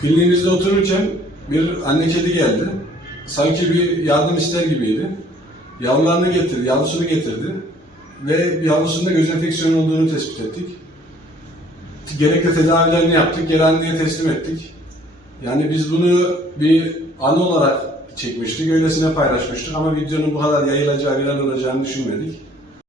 Kliniğimizde otururken bir anne kedi geldi. Sanki bir yardım ister gibiydi. Yavrularını getirdi, yavrusunu getirdi. Ve yavrusunda göz enfeksiyonu olduğunu tespit ettik. Gerekli tedavilerini yaptık, geri teslim ettik. Yani biz bunu bir anı olarak çekmiştik, öylesine paylaşmıştık ama videonun bu kadar yayılacağı, viral olacağını düşünmedik.